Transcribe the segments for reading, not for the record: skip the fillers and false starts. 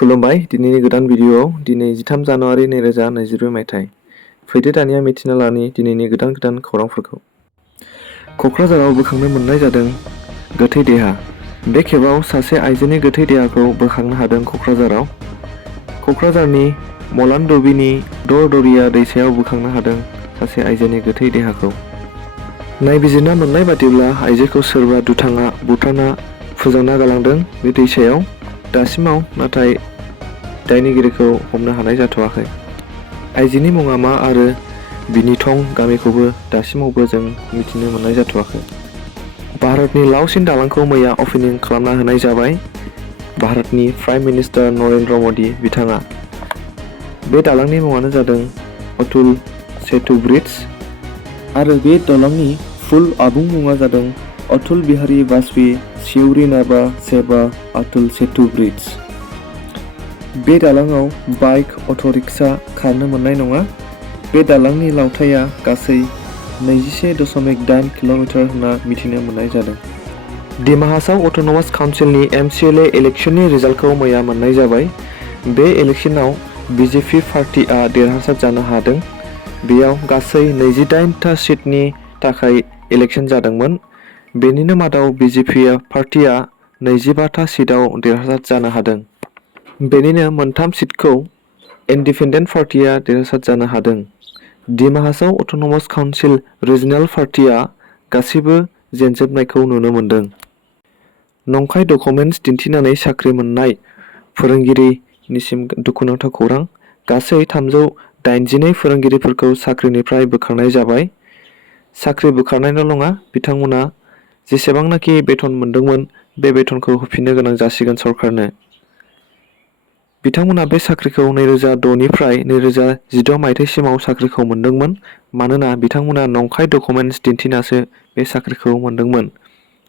खुलुमबाय दिनैनि गोदान भिडिअ'आव दिनै 13 जानुवारि 2022 मायथाइ। फैदो दानिया मिथिना लानि दिनैनि गोदान खौरांफोरखौ। क'क्राझाराव बोखांनो मोननाय जादों गोथै देहा। बे खेबाव सासे आइजोनि गोथै देहाखौ बोखांनो हादों क'क्राझाराव। क'क्राझारनि मलानदबिनि दरदरिया दैसायाव बोखांनो हादों सासे आइजोनि गोथै देहाखौ। नायबिजिरना मोननाय बादिब्ला आइजोखौ सोरबा दुथाङा बुथारना फोजोंना गालांदों बे दैसायाव। दासिमाव नाथाय दायनिगिरिखौ हमनो हानाय जाथ'वाखै। आइजोनि मुङा मा आरो बिनि थं गामिखौबो दासिमावबो जों मिथिनो मोननाय जाथ'वाखै। भारतनि लावसिन दालांखौ मैया अपेनिं खालामना होनाय जाबाय भारतनि प्राइम मिनिस्टार नरेन्द्र मदि बिथाङा। बे दालांनि मुङानो जादों अटल सेतु ब्रिज आरो बे दालांनि फुल आबुं मुङा जादों अटल बिहारी वाजपेयी सिउरी नाभा सेवा अटल सेतु ब्रिज। बे दालांआव बाइक अट'रिक्शा खारनो मोननाय नङा। बे दालांनि लावथाइया गासै 21.8 किल'मिटार होनना मिथिनो मोननाय जादों। डिमा हासाव अट'नमास काउन्सिलनि MCLA इलेक्शननि रिजाल्टखौ मैया मोननाय जाबाय। बे इलेक्शनाव BJP पार्टिआ देरहासार जानो हादों। बेयाव गासै 28टा सिटनि थाखाय इलेक्शन जादोंमोन। बेनिनो मादाव BJP पार्टिआ 25टा सिटआव देरहासार जानो हादों। बेनिनो मोनथाम सिटखौ इन्डिपेन्डेन्ट पार्टिआ देरहासार जानो हादों। Dima Hasao autonomous council regional पार्टिआ गासैबो जेनजोबनायखौ नुनो मोन्दों। नंखाय डकुमेन्ट्स दिन्थिनानै साख्रि मोननाय फोरोंगिरिनिसिम दुखुनांथाव खौरां। गासै 382 फोरोंगिरिफोरखौ साख्रिनिफ्राय बोखारनाय जाबाय। साख्रि बोखारनायल' नङा, बिथांमोना जेसेबांनाखि बेथन मोन्दोंमोन बे बेथनखौ होफिननो गोनां जासिगोन सरकारनो। बिथांमोना बे साख्रिखौ 2006 निफ्राय 2016 मायथाइसिमाव साख्रिखौ मोन्दोंमोन। मानोना बिथांमोना नंखाय डकुमेन्ट्स दिन्थिनासो बे साख्रिखौ मोन्दोंमोन।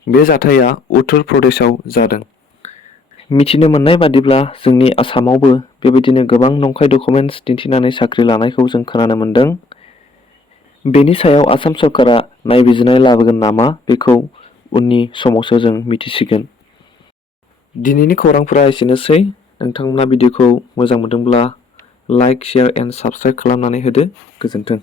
बे जाथाया उत्तर प्रदेशआव जादों। मिथिनो मोननाय बादिब्ला जोंनि आसामावबो बेबायदिनो गोबां नंखाय डकुमेन्ट्स दिन्थिनानै साख्रि लानायखौ जों खोनानो मोन्दों। बेनि सायाव आसाम सरकारा नायबिजिरनाय लाबोगोन नामा बेखौ उननि समावसो जों मिथिसिगोन। दिनैनि खौरांफोरा एसेनोसै। नोंथांमोना भिडिअखौ मोजां मोनदोंब्ला लाइक, शेयार एन्ड साबस्क्राइब खालामनानै होदो। गोजोन्थों।